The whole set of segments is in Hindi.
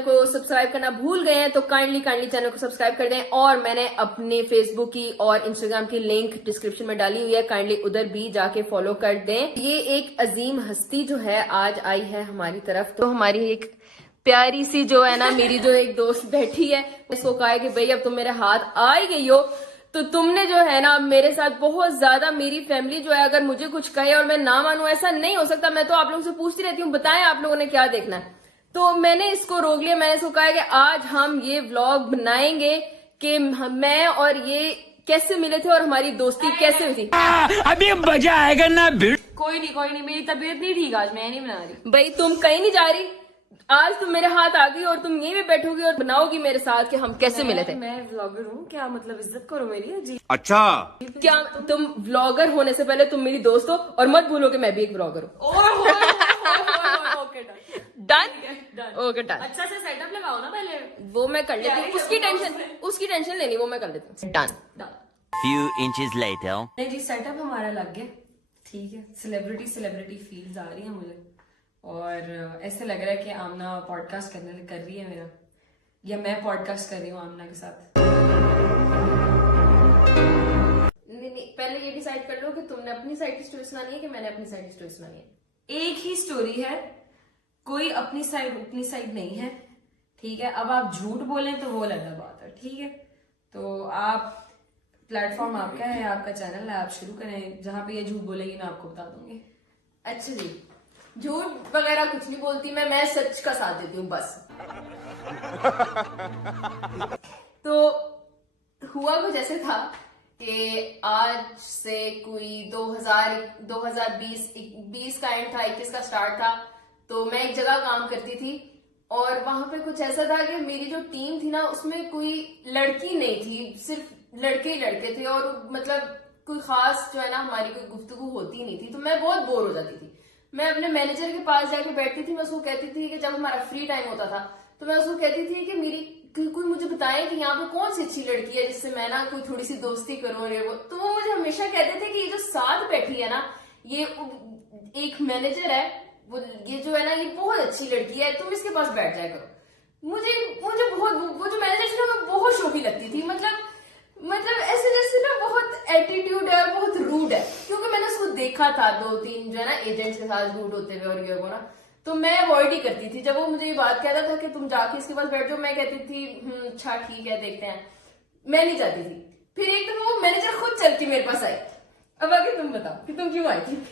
को सब्सक्राइब करना भूल गए हैं तो काइंडली चैनल को सब्सक्राइब कर दें। और मैंने अपने फेसबुक की और इंस्टाग्राम की लिंक डिस्क्रिप्शन में डाली हुई है, काइंडली उधर भी जाके फॉलो कर दें। ये एक अजीम हस्ती जो है आज आई है हमारी तरफ, तो हमारी एक प्यारी सी जो है ना मेरी जो एक दोस्त बैठी है, उसको कहा है कि भाई अब तुम मेरे हाथ आ ही गई हो तो तुमने जो है ना मेरे साथ बहुत ज्यादा, मेरी फैमिली जो है अगर मुझे कुछ कहे और मैं ना मानूं ऐसा नहीं हो सकता, मैं तो आप लोगों से पूछती रहती हूँ बताएं आप लोगों ने क्या देखना है। तो मैंने इसको रोक लिया, मैंने इसको कहा कि आज हम ये व्लॉग बनाएंगे कि मैं और ये कैसे मिले थे और हमारी दोस्ती कैसे हुई थी। अभी मजा आएगा ना भिड़। कोई नहीं, मेरी तबीयत नहीं ठीक आज, मैं नहीं बना रही। भाई तुम कहीं नहीं जा रही, आज तुम मेरे हाथ आ गई और तुम यहीं पे बैठोगी और बनाओगी मेरे साथ कि हम कैसे मिले थे। मैं व्लॉगर हूँ, क्या मतलब इज्जत करो मेरी जी। अच्छा क्या तुम व्लॉगर होने से पहले तुम मेरी दोस्त हो, और मत भूलो कि मैं भी एक व्लॉगर हूँ। Okay done okay done. अच्छा से सेटअप लगाओ ना पहले। वो मैं कर लेती हूँ, उसकी टेंशन लेनी वो मैं कर लेती हूँ। डन। Few inches later. नहीं जी, सेटअप हमारा लग गया, ठीक है। सेलिब्रिटी फील्स आ रही है मुझे, और ऐसे लग रहा है कि आमना पॉडकास्ट कर रही है मेरा, या मैं पॉडकास्ट कर रही हूँ आमना के साथ। नहीं, पहले ये डिसाइड कर लो कि तुमने अपनी साइड की स्टोरी सुनानी है कि मैंने अपनी साइड की स्टोरी सुनानी है। एक ही स्टोरी है, कोई अपनी साइड नहीं है, ठीक है। अब आप झूठ बोलें तो वो अलग बात है, ठीक है। तो आप, प्लेटफॉर्म आपका है, आपका चैनल है, आप शुरू करें। जहां पे ये झूठ बोलेगी मैं आपको बता दूंगी। अच्छा जी, झूठ वगैरह कुछ नहीं बोलती मैं सच का साथ देती हूँ बस। तो हुआ कुछ ऐसे था कि आज से कोई 2020 का एंड था, 21 का स्टार्ट था। तो मैं एक जगह काम करती थी और वहां पे कुछ ऐसा था कि मेरी जो टीम थी ना उसमें कोई लड़की नहीं थी, सिर्फ लड़के ही लड़के थे, और मतलब कोई खास जो है ना हमारी कोई गुफ्तगू होती नहीं थी। तो मैं बहुत बोर हो जाती थी। मैं अपने मैनेजर के पास जाके बैठती थी, मैं उसको कहती थी कि जब हमारा फ्री टाइम होता था तो मैं उसको कहती थी कि मेरी कोई मुझे बताए कि यहाँ पे कौन सी अच्छी लड़की है जिससे मैं ना कोई थोड़ी सी दोस्ती करूं। और वो तो वो मुझे हमेशा कहते थे कि ये जो साथ बैठी है ना, ये एक मैनेजर है, वो ये जो है ना ये बहुत अच्छी लड़की है, तुम इसके पास बैठ जाया करो। मुझे बहुत वो जो मैनेजर थी ना वो बहुत शोखी लगती थी, मतलब ऐसे जैसे ना बहुत एटीट्यूड है और बहुत रूड है, क्योंकि मैंने उसको देखा था 2-3 जो है ना एजेंट्स के साथ रूड होते हुए और ये वो ना, तो मैं अवॉइड ही करती थी। जब वो मुझे ये बात कहता था कि तुम जाके इसके पास बैठ जाओ, मैं कहती थी अच्छा ठीक है देखते हैं, मैं नहीं जाती थी। फिर एक दफा वो मैनेजर खुद चल के मेरे पास आई। अब आगे तुम बताओ कि तुम क्यों आई थी।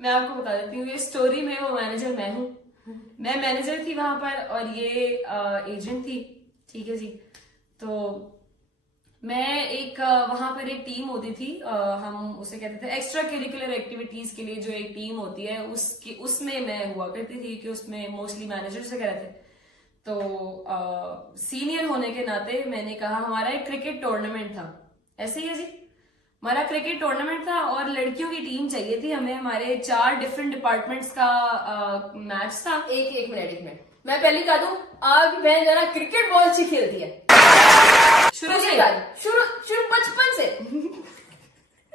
मैं आपको बता देती हूँ, ये स्टोरी में वो मैनेजर मैं हूँ। मैं मैनेजर थी वहां पर और ये एजेंट थी, ठीक है जी। तो मैं एक वहां पर एक टीम होती थी, हम उसे कहते थे एक्स्ट्रा करिकुलर एक्टिविटीज के लिए जो एक टीम होती है उसमें मैं हुआ करती थी, कि उसमें मोस्टली मैनेजर से रहते। तो सीनियर होने के नाते मैंने कहा, हमारा एक क्रिकेट टूर्नामेंट था, ऐसे ही है जी, हमारा क्रिकेट टूर्नामेंट था और लड़कियों की टीम चाहिए थी हमें। हमारे 4 डिफरेंट डिपार्टमेंट्स का मैच था। एक मिनट मैं पहले कह दूं, आप बहन जो है ना क्रिकेट बहुत अच्छी खेलती है, शुरू बचपन से।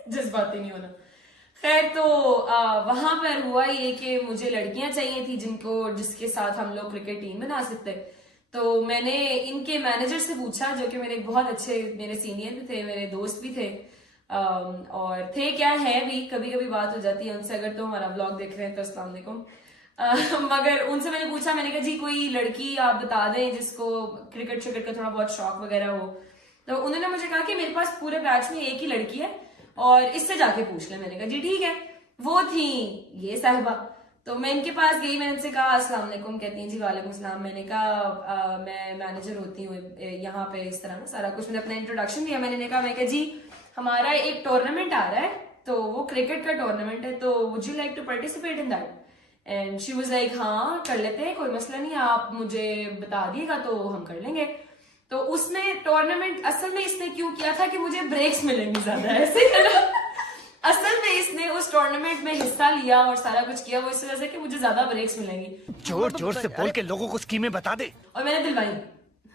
जज्बाती नहीं होना। खैर, तो वहां पर हुआ ये कि मुझे लड़कियां चाहिए थी जिसके साथ हम लोग क्रिकेट टीम बना सकते। तो मैंने इनके मैनेजर से पूछा, जो कि मेरे बहुत अच्छे, मेरे सीनियर भी थे, मेरे दोस्त भी थे, और थे क्या है भी, कभी कभी बात हो जाती है उनसे, अगर तो हमारा ब्लॉग देख रहे हैं तो अस्सलाम वालेकुम। मगर उनसे मैंने पूछा, मैंने कहा जी कोई लड़की आप बता दें जिसको क्रिकेट का थोड़ा बहुत शौक वगैरह हो। तो उन्होंने मुझे कहा कि मेरे पास पूरे बैच में एक ही लड़की है और इससे जाके पूछ ले। मैंने कहा जी ठीक है। वो थी ये साहिबा। तो मैं इनके पास गई, मैंने इनसे कहा अस्सलाम वालेकुम, कहती हैं जी वालेकुम सलाम। मैंने कहा मैं मैनेजर होती हूँ यहाँ पे, इस तरह ना सारा कुछ, मैंने अपना इंट्रोडक्शन दिया। मैंने कहा जी हमारा एक टूर्नामेंट आ रहा है, तो वो क्रिकेट का टूर्नामेंट है, तो would you like to participate in that. And she was like हाँ कर लेते हैं, कोई मसला नहीं, आप मुझे बता दिएगा तो हम कर लेंगे। तो उसमें टूर्नामेंट असल में इसने क्यों किया था कि मुझे ब्रेक्स मिलेंगे ज्यादा, ऐसे असल में इसने उस टूर्नामेंट में हिस्सा लिया और सारा कुछ किया वो इस वजह से कि मुझे ज्यादा ब्रेक्स मिलेंगी। जोर जोर से बोल के लोगों को स्कीमें बता दे। और मैंने दिलवाई।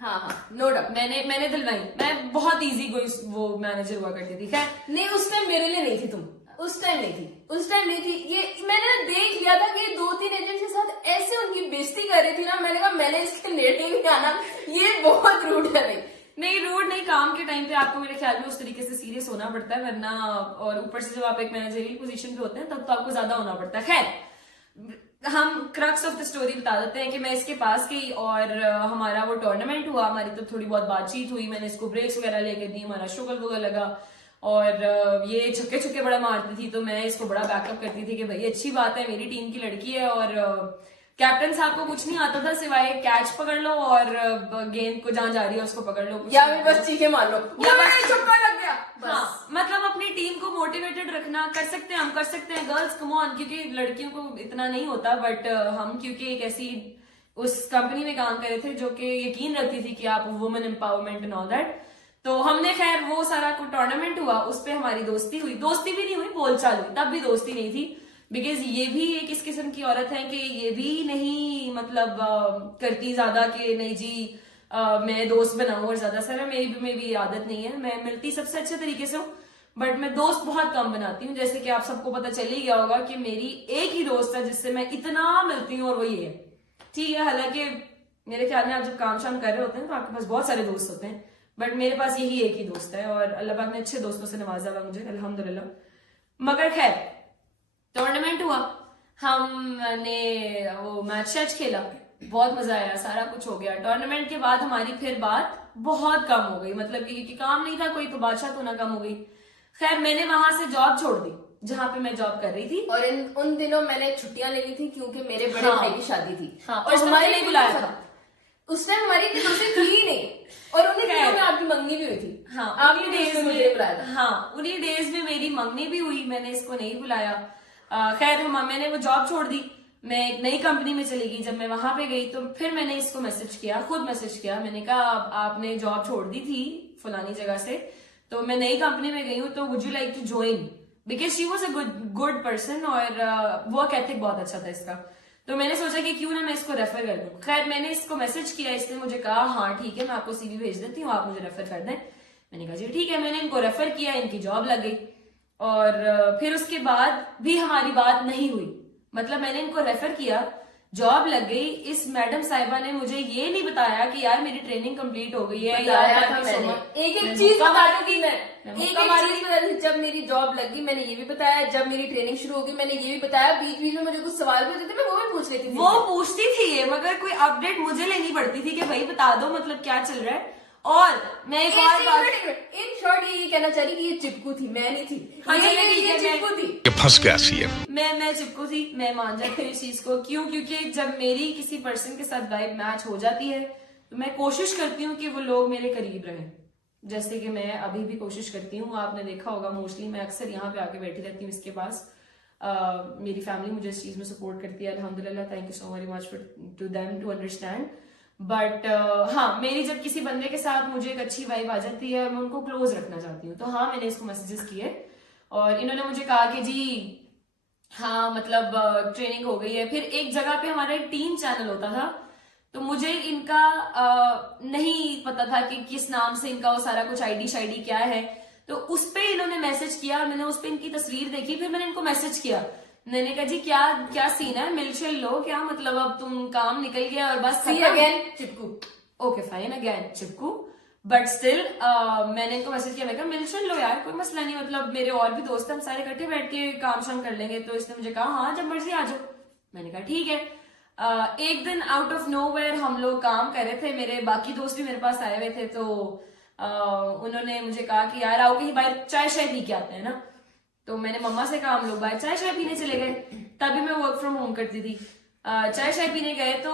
हाँ नो डाउट, मैंने दिलवाई। मैं बहुत इजी वो मैनेजर हुआ करती थी। खैर नहीं, उसमें मेरे लिए नहीं थी तुम, उस टाइम नहीं थी ये। मैंने देख लिया था कि 2-3 एजेंट्स के साथ ऐसे उनकी बेइज्जती कर रही थी ना, मैंने कहा मैंने इसके नेट ही नहीं आना, ये बहुत रूड है भाई। नहीं रूड नहीं, काम के टाइम पे आपको मेरे ख्याल में उस तरीके से सीरियस होना पड़ता है, वरना और ऊपर से जब आप एक मैनेजरियल पोजीशन पे होते हैं तब तो आपको ज्यादा होना पड़ता है। खैर हम क्रक्स ऑफ द स्टोरी बता देते हैं कि मैं इसके पास गई और हमारा वो टूर्नामेंट हुआ, हमारी तो थोड़ी बहुत बातचीत हुई, मैंने इसको ब्रेक्स वगैरह लेके दी, हमारा शुगर वगैरह लगा और ये छक्के बड़ा मारती थी तो मैं इसको बड़ा बैकअप करती थी कि भाई अच्छी बात है मेरी टीम की लड़की है। और कैप्टन साहब को कुछ नहीं आता था सिवाय कैच पकड़ लो और गेंद को जहां जा रही है उसको पकड़ लो, या भी बस चीखे मार लो या बस छक्का लग गया। हाँ, मतलब अपनी टीम को मोटिवेटेड रखना, कर सकते हैं हम, कर सकते हैं गर्ल्स कम ऑन, क्योंकि लड़कियों को इतना नहीं होता, बट हम क्योंकि एक ऐसी उस कंपनी में काम कर रहे थे जो कि यकीन रखती थी कि आप women empowerment and all that, तो हमने खैर वो सारा टूर्नामेंट हुआ, उस पर हमारी दोस्ती हुई, दोस्ती भी नहीं हुई बोलचाल हुई, तब भी दोस्ती नहीं थी, बिकॉज ये भी एक इस किस्म की औरत है कि ये भी नहीं मतलब करती ज्यादा कि नहीं जी मैं दोस्त बनाऊं और ज्यादा सारा, मेरी में भी आदत नहीं है, मैं मिलती सबसे अच्छे तरीके से हूँ, बट मैं दोस्त बहुत कम बनाती हूँ। जैसे कि आप सबको पता चल ही गया होगा कि मेरी एक ही दोस्त है जिससे मैं इतना मिलती हूँ और वो ये है, ठीक है। हालांकि मेरे ख्याल में आप जब काम शाम कर रहे होते हैं तो आपके पास बहुत सारे दोस्त होते हैं, बट मेरे पास यही एक ही दोस्त है और अल्लाह पाक ने अच्छे दोस्तों से नवाजा हुआ मुझे, अल्हम्दुलिल्लाह। मगर खैर टूर्नामेंट हुआ, हमने वो मैच शैच खेला, बहुत मजा आया, सारा कुछ हो गया। टूर्नामेंट के बाद हमारी फिर बात बहुत कम हो गई, मतलब कि क्योंकि काम नहीं था कोई तो बादशाह तो ना कम हो गई। खैर मैंने वहां से जॉब छोड़ दी जहां पे मैं जॉब कर रही थी, और उन दिनों मैंने छुट्टियां ले ली थी क्योंकि मेरे बड़े भाई की शादी थी। हाँ, और हमारे नहीं बुलाया था उस टाइम, हमारी दोस्ती थी ही नहीं, और उन्हीं दिनों में आपकी मंगनी भी हुई थी। हाँ, आपने डेज में मुझे बुलाया था। हाँ, उन्हीं डेज में मेरी मंगनी भी हुई, मैंने इसको नहीं बुलाया। खैर मैंने वो जॉब छोड़ दी, मैं एक नई कंपनी में चली गई। जब मैं वहां पे गई तो फिर मैंने इसको मैसेज किया, खुद मैसेज किया, मैंने कहा आपने जॉब छोड़ दी थी फलानी जगह से, तो मैं नई कंपनी में गई हूँ, तो would you like to join, because she was a good person और वर्क एथिक बहुत अच्छा था इसका। तो मैंने सोचा कि क्यों ना मैं इसको रेफर कर दूं। खैर मैंने इसको मैसेज किया, इसने मुझे कहा हाँ ठीक है मैं आपको सीवी भेज देती हूँ, आप मुझे रेफर कर दें। मैंने कहा जी ठीक है, मैंने इनको रेफर किया, इनकी जॉब लग गई और फिर उसके बाद भी हमारी बात नहीं हुई, मतलब मैंने इनको रेफर किया, जॉब लग गई। इस मैडम साहिबा ने मुझे ये नहीं बताया कि यार मेरी ट्रेनिंग कंप्लीट हो गई है, बताया था मैंने, एक चीज बता दूंगी मैं, एक चीज बता दूंगी, जब मेरी जॉब लगी मैंने ये भी बताया, जब मेरी ट्रेनिंग शुरू होगी मैंने ये भी बताया, बीच बीच में मुझे कुछ सवाल पूछते थे मैं वो भी पूछ लेती थी, वो पूछती थी ये, मगर कोई अपडेट मुझे लेनी पड़ती थी कि भाई बता दो मतलब क्या चल रहा है। और मैं एक और बात, इन शॉर्ट ये कहना चाह रही कि ये चिपकू थी, मैं नहीं थी। हाँ चलिए ठीक है, चिपकू थी, ये फंस गया सीएम। मैं चिपकू थी, मैं मान जाती हूँ इस चीज को। क्यों? क्योंकि जब मेरी किसी पर्सन के साथ वाइब मैच हो जाती है तो मैं कोशिश करती हूँ कि वो लोग मेरे करीब रहें, जैसे कि मैं अभी भी कोशिश करती हूँ। आपने देखा होगा मोस्टली मैं अक्सर यहाँ पे आके बैठी रहती हूँ इसके पास। मेरी फैमिली मुझे इस चीज में सपोर्ट करती है, अल्हम्दुलिल्लाह, thank you so very much to them to understand. But हाँ, मेरी जब किसी बंदे के साथ मुझे एक अच्छी वाइब आ जाती है और मैं उनको क्लोज रखना चाहती हूँ, तो हाँ मैंने इसको मैसेजेस किए और इन्होंने मुझे कहा कि जी हाँ मतलब ट्रेनिंग हो गई है। फिर एक जगह पे हमारा एक टीम चैनल होता था, तो मुझे इनका नहीं पता था कि किस नाम से इनका वो सारा कुछ आईडी शाईडी क्या है, तो उस पे इन्होंने मैसेज किया, मैंने उस पे इनकी तस्वीर देखी, फिर मैंने इनको मैसेज किया, मैंने कहा जी क्या सीन है, मिल शिल लो क्या, मतलब अब तुम काम निकल गया और बस अगेन चिपकू, ओके फाइन अगेन चिपकू, बट स्टिल मैंने इनको मैसेज किया, मैं कहा मिल शिल लो यार, कोई मसला नहीं, मतलब मेरे और भी दोस्त हैं, हम सारे इकट्ठे बैठ के काम शाम कर लेंगे। तो इसने मुझे कहा हाँ जब मर्जी आ जाओ। मैंने कहा ठीक है। एक दिन आउट ऑफ नोवेयर हम लोग काम कर रहे थे, मेरे बाकी दोस्त भी मेरे पास आए हुए थे, तो उन्होंने मुझे कहा कि यार आओ कहीं बाहर चाय शाय पी के आते हैं ना, तो मैंने मम्मा से कहा हम लोग बाहर चाय शाय पीने चले गए, तभी मैं वर्क फ्रॉम होम करती थी। चाय शाय पीने गए तो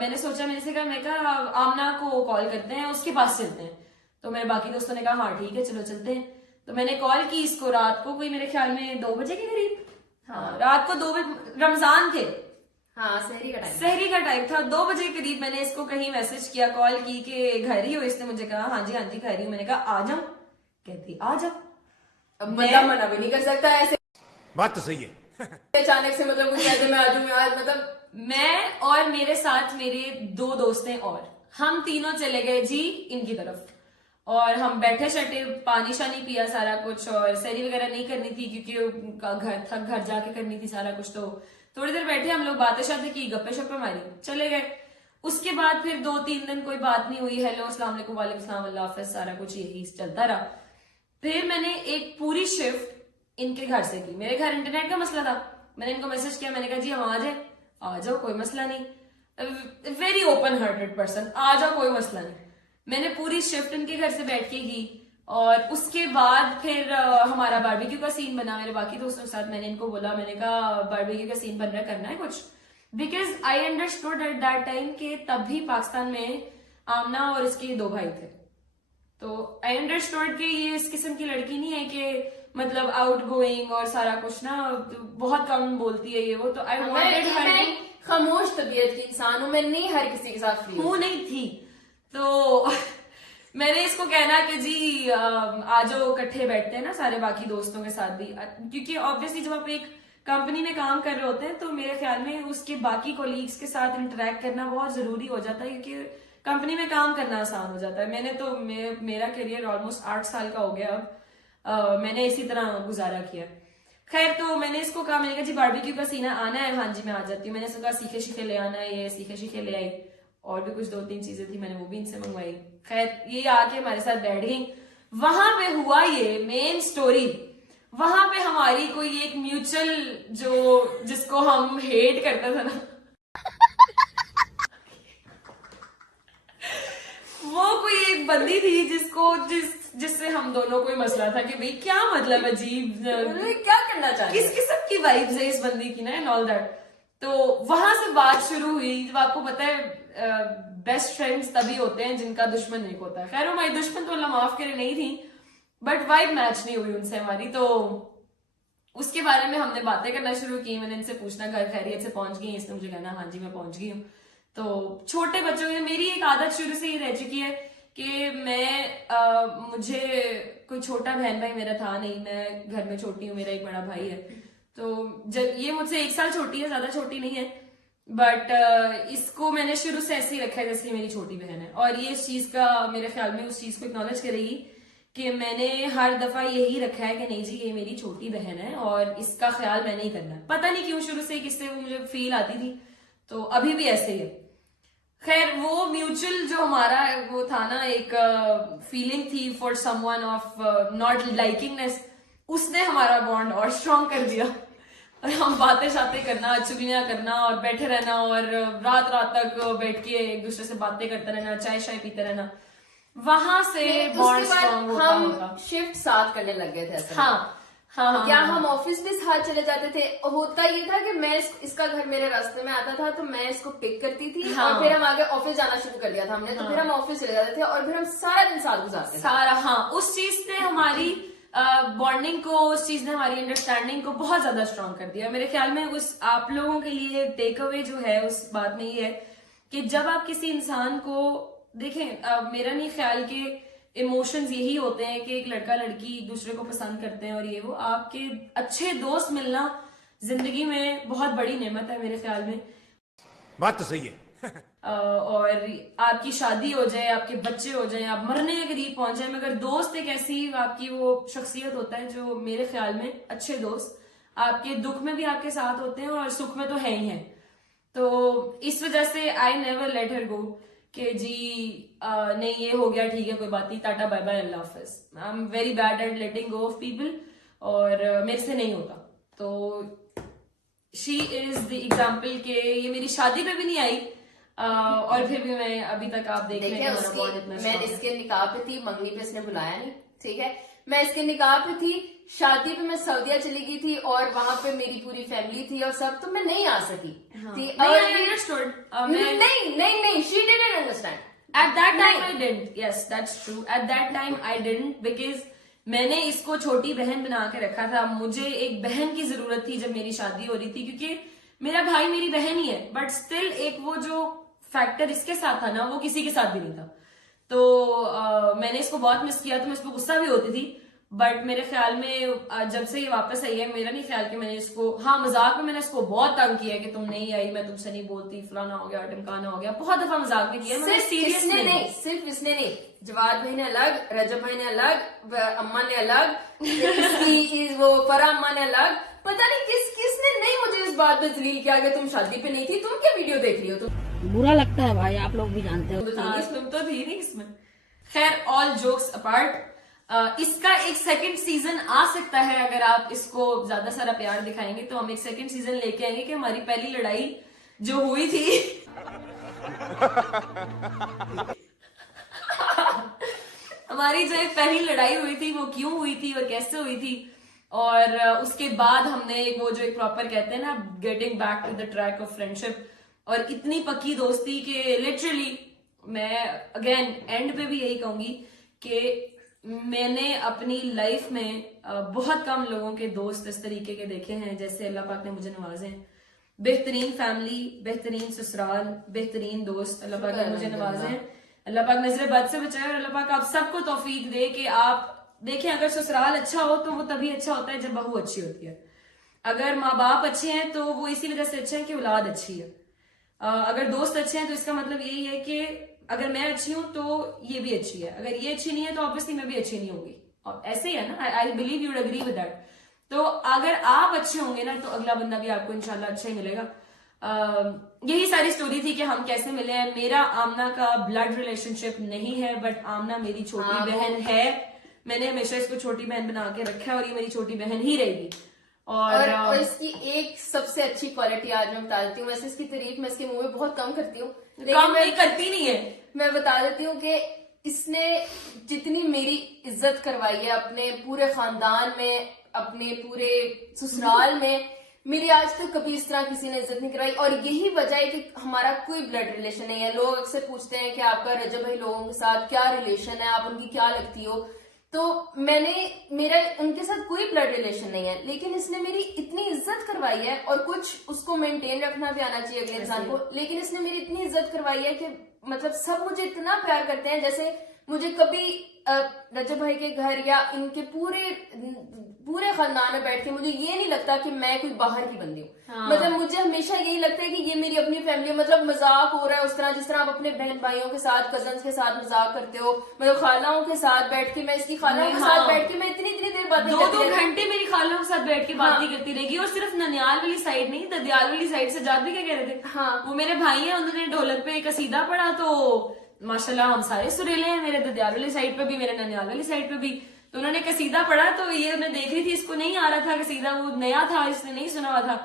मैंने सोचा, मैंने से कहा, मैं कहा आमना को कॉल करते हैं, उसके पास चलते हैं। तो मेरे बाकी दोस्तों ने कहा हाँ ठीक है चलो चलते हैं। तो मैंने कॉल की इसको रात को, कोई मेरे ख्याल में 2 बजे के करीब, हाँ रात को 2 बजे, रमजान थे, हाँ सहरी का टाइम था, 2 बजे के करीब मैंने इसको कहीं मैसेज किया, कॉल की कि घर ही हो। इसने मुझे कहा हाँ जी घर ही हूँ। मैंने कहा आ जाओ, कहती आ जाओ। अब बंदा मना भी नहीं कर सकता ऐसे, बात तो सही है। अचानक से मतलब कुछ कहते मैं आ जाऊं आज, मतलब मैं और मेरे साथ मेरे 2 दोस्त हैं और हम तीनों चले गए जी इनकी तरफ। और हम बैठे शटे पानी शानी पिया सारा कुछ, और सैरी वगैरह नहीं करनी थी क्योंकि घर जाके करनी थी सारा कुछ। तो थोड़ी देर बैठे हम लोग, बातें शातें की, गप्पे शप्पे मारी, चले गए। उसके बाद फिर 2-3 दिन कोई बात नहीं हुई, हेलो अस्सलाम वालेकुम, वालेकुम सलाम, अल्लाह हाफिज, सारा कुछ यही चलता रहा। फिर मैंने एक पूरी शिफ्ट इनके घर से की। मेरे घर इंटरनेट का मसला था, मैंने इनको मैसेज किया, मैंने कहा जी हम आ जाओ कोई मसला नहीं, वेरी ओपन हार्टेड पर्सन, आ जाओ कोई मसला नहीं। मैंने पूरी शिफ्ट इनके घर से बैठ के की, और उसके बाद फिर हमारा बारबेक्यू का सीन बना मेरे बाकी दोस्तों के साथ। मैंने इनको बोला, मैंने कहा बारबेक्यू का सीन बन रहा है, करना है कुछ, because I understood at that time कि तब भी पाकिस्तान में आमना और इसके 2 भाई थे। तो आई अंडरस्टूड कि ये इस किस्म की लड़की नहीं है कि मतलब आउट गोइंग और सारा कुछ ना, बहुत कम बोलती है ये वो। तो आई वांटेड हर, मैं खामोश तबीयत की इंसान हूँ, मैं नहीं हर किसी के साथ फ्री हूँ नहीं थी। तो मैंने इसको कहना कि जी आ जाओ, इकट्ठे बैठते हैं ना सारे बाकी दोस्तों के साथ भी, क्योंकि ऑब्वियसली जब आप एक कंपनी में काम कर रहे होते हैं तो मेरे ख्याल में उसके बाकी कोलीग्स के साथ इंटरेक्ट करना बहुत जरूरी हो जाता है, क्योंकि कंपनी में काम करना आसान हो जाता है। मैंने तो मेरा करियर ऑलमोस्ट 8 साल का हो गया अब, मैंने इसी तरह गुजारा किया। खैर, तो मैंने इसको कहा, मैंने कहा जी बारबेक्यू का सीना आना है, हाँ जी मैं आ जाती हूँ। मैंने इसको कहा सीखे शीखे ले आना है, ये सीखे शीखे ले आई, और भी कुछ 2-3 चीजें थी, मैंने वो भी इनसे मंगवाई। खैर, ये आके हमारे साथ बैठ गई। वहां पे हुआ ये मेन स्टोरी, वहां पे हमारी कोई एक म्यूचुअल, जो जिसको हम हेट करते थे ना, वो कोई एक बंदी थी जिससे हम दोनों को मसला था कि भाई क्या मतलब अजीब, क्या करना चाहते किस किस्म की वाइब्स है इस बंदी की ना, एंड ऑल दैट। तो वहां से बात शुरू हुई। जब आपको पता है बेस्ट फ्रेंड्स तभी होते हैं जिनका दुश्मन एक होता है। खैर, हमारी दुश्मन तो अल्लाह माफ करे नहीं थी, बट वाइब मैच नहीं हुई उनसे हमारी। तो उसके बारे में हमने बातें करना शुरू की। मैंने इनसे पूछना घर खैरियत से पहुंच गई, इसने मुझे कहना हाँ जी मैं पहुंच गई हूँ। तो छोटे बच्चों में मेरी एक आदत शुरू से ही रह चुकी है कि मुझे कोई छोटा बहन भाई मेरा था नहीं, मैं घर में छोटी हूँ, मेरा एक बड़ा भाई है। तो जब ये मुझसे 1 साल छोटी है, ज्यादा छोटी नहीं है, बट इसको मैंने शुरू से ऐसे ही रखा है जैसे मेरी छोटी बहन है। और ये इस चीज का मेरे ख्याल में उस चीज को एक्नॉलेज करेगी कि मैंने हर दफा यही रखा है कि नहीं जी ये मेरी छोटी बहन है और इसका ख्याल मैंने ही करना है। पता नहीं क्यों शुरू से किससे वो मुझे फील आती थी, तो अभी भी ऐसे ही है। खैर, वो म्यूचुअल जो हमारा वो था ना, एक फीलिंग थी फॉर समवन ऑफ नॉट लाइकिंगनेस, उसने हमारा बॉन्ड और स्ट्रॉन्ग कर दिया। और हम बातें शातें करना, चुगलियां करना और बैठे रहना, और रात रात तक बैठ के एक दूसरे से बातें करते रहना, चाय शाय पीते रहना। वहां से बॉन्ड स्ट्रॉन्ग होता होगा। शिफ्ट साथ करने लग गए थे। हाँ, क्या हम ऑफिस भी साथ चले जाते थे। होता ये था कि मैं इसका घर मेरे रास्ते में आता था तो मैं इसको पिक करती थी, और फिर हम आगे ऑफिस जाना शुरू कर दिया था हमने। तो फिर हम ऑफिस चले जाते थे और फिर हम सारा दिन साथ गुजारते थे। सारा, हाँ, उस चीज ने हमारी बॉन्डिंग को, उस चीज ने हमारी अंडरस्टैंडिंग को बहुत ज्यादा स्ट्रॉन्ग कर दिया। मेरे ख्याल में उस आप लोगों के लिए टेक अवे जो है उस बात में ये है कि जब आप किसी इंसान को देखें, मेरा नहीं ख्याल कि इमोशंस यही होते हैं कि एक लड़का लड़की दूसरे को पसंद करते हैं और ये वो, आपके अच्छे दोस्त मिलना जिंदगी में बहुत बड़ी नेमत है मेरे ख्याल में। बात तो सही है। और आपकी शादी हो जाए, आपके बच्चे हो जाए, आप मरने के करीब पहुंच जाए, मगर दोस्त एक ऐसी आपकी वो शख्सियत होता है जो मेरे ख्याल में अच्छे दोस्त आपके दुख में भी आपके साथ होते हैं और सुख में तो है ही है। तो इस वजह से आई नेवर लेट हर गो कि जी नहीं ये हो गया ठीक है कोई बात नहीं, टाटा बाय बाय अल्लाह हाफिज। I am very bad at letting go of people और मेरे से नहीं होता। तो शी इज द एग्जाम्पल के ये मेरी शादी पे भी नहीं आई और फिर भी मैं अभी तक आप देख रहे हैं मैं इसके निकाह पे थी, मंगनी पे इसने बुलाया नहीं, ठीक है। मैं इसके निकाह पे थी, शादी पे मैं सऊदिया चली गई थी और वहां पे मेरी पूरी फैमिली थी और सब, तो मैं नहीं आ सकी थी। नहीं, she didn't understand. At that time I didn't. Yes, that's true. At that time I didn't because मैंने इसको छोटी बहन बना के रखा था। मुझे एक बहन की जरूरत थी जब मेरी शादी हो रही थी, क्योंकि मेरा भाई मेरी बहन ही है, बट स्टिल एक वो जो फैक्टर इसके साथ था ना वो किसी के साथ भी नहीं था। तो मैंने इसको बहुत मिस किया, तो मैं इस पर गुस्सा भी होती थी, बट मेरे ख्याल में जब से ये वापस आई है, मेरा नहीं ख्याल कि मैंने इसको, हाँ मजाक में मैंने इसको बहुत तंग किया है कि तुम नहीं आई, मैं तुमसे नहीं बोलती, फलाना हो गया, ढमकाना हो गया, बहुत दफा मजाक में किया, मैंने सिर्फ सीरियस इसने नहीं। नहीं, सिर्फ इसने नहीं, जवाद भाई ने अलग, रजब भाई ने अलग, अम्मा ने अलग, वो फरा अम्मा ने अलग, पता नहीं किसने नहीं मुझे इस बात पे जलील किया कि तुम शादी पे नहीं थी, तुम क्या वीडियो देख रही हो तुम। बुरा लगता है भाई, आप लोग भी जानते हो। तुम तो थी नहीं इसमें। खैर, ऑल जोक्स अपार्ट, इसका एक सेकंड सीजन आ सकता है अगर आप इसको ज्यादा सारा प्यार दिखाएंगे, तो हम एक सेकंड सीजन लेके आएंगे कि हमारी पहली लड़ाई जो हुई थी हमारी जो एक पहली लड़ाई हुई थी वो क्यों हुई थी, वो कैसे हुई थी, और उसके बाद हमने वो जो एक प्रॉपर कहते हैं ना getting back to the track of friendship, और इतनी पक्की दोस्ती के लिटरली मैं अगेन एंड पे भी यही कहूंगी कि मैंने अपनी लाइफ में बहुत कम लोगों के दोस्त इस तरीके के देखे हैं जैसे अल्लाह पाक ने मुझे नवाजे हैं। बेहतरीन फैमिली, बेहतरीन ससुराल, बेहतरीन दोस्त अल्लाह पाक ने मुझे नवाजे हैं। अल्लाह पाक नजर बद से बचाए और अल्लाह पाक आप सबको तौफीक दे कि आप देखें, अगर ससुराल अच्छा हो तो वो तभी अच्छा होता है जब बहू अच्छी होती है। अगर माँ बाप अच्छे हैं तो वो इसी वजह से अच्छे हैं कि औलाद अच्छी है। अगर दोस्त अच्छे हैं तो इसका मतलब यही है कि अगर मैं अच्छी हूं तो ये भी अच्छी है, अगर ये अच्छी नहीं है तो ऑब्वियसली मैं भी अच्छी नहीं होंगी, और ऐसे ही है ना, I believe you would agree with that. तो अगर आप अच्छे होंगे ना तो अगला बंदा भी आपको इंशाल्लाह अच्छा ही मिलेगा। यही सारी स्टोरी थी कि हम कैसे मिले हैं। मेरा आमना का ब्लड रिलेशनशिप नहीं है, बट आमना मेरी छोटी बहन है। मैंने हमेशा इसको छोटी बहन बना के रखा है और ये मेरी छोटी बहन ही रहेगी। और इसकी एक सबसे अच्छी क्वालिटी आज मैं बता देती हूँ, वैसे इसकी तारीफ मैं इसके मुंह में बहुत कम करती हूँ, काम नहीं करती नहीं है। मैं बता देती हूँ कि इसने जितनी मेरी इज्जत करवाई है अपने पूरे खानदान में, अपने पूरे ससुराल में, मेरी आज तक कभी इस तरह किसी ने इज्जत नहीं कराई। और यही वजह है कि हमारा कोई ब्लड रिलेशन नहीं है। लोग अक्सर पूछते हैं कि आपका रजब भाई लोगों के साथ क्या रिलेशन है, आप उनकी क्या लगती हो, तो मेरा उनके साथ कोई ब्लड रिलेशन नहीं है, लेकिन इसने मेरी इतनी इज्जत करवाई है, और कुछ उसको मेंटेन रखना भी आना चाहिए अगले इंसान को, लेकिन इसने मेरी इतनी इज्जत करवाई है कि मतलब सब मुझे इतना प्यार करते हैं। जैसे मुझे कभी रजब भाई के घर या इनके पूरे खानदान में बैठ के मुझे ये नहीं लगता कि मैं कोई बाहर की बंदी हूँ। हाँ। मतलब मुझे हमेशा यही लगता है कि ये मेरी अपनी फैमिली, मतलब मजाक हो रहा है उस तरह जिस तरह आप अपने बहन भाइयों के साथ, कजन्स के साथ मजाक करते हो, मतलब खालाओं के साथ बैठ के, मैं इसकी खालाओं के साथ बैठ के मैं इतनी देर बातें करती 2-2 घंटे मेरी खालों के साथ बैठ के बातें करती रहेगी। और सिर्फ ननियाल वाली साइड नहीं, ददियाल वाली साइड से जात भी क्या कह रहे थे, हाँ, वो मेरे भाई हैं, उन्होंने ढोलक पे एक कसीदा पढ़ा, तो माशाल्लाह हम सारे सुरीले हैं, मेरे ददियाल वाली साइड पे भी, मेरे ननियाल वाली साइड पे भी। तो उन्होंने कसीदा पढ़ा, तो ये उन्हें देख रही थी, इसको नहीं आ रहा था कसीदा, वो नया था, इसने नहीं सुना हुआ था,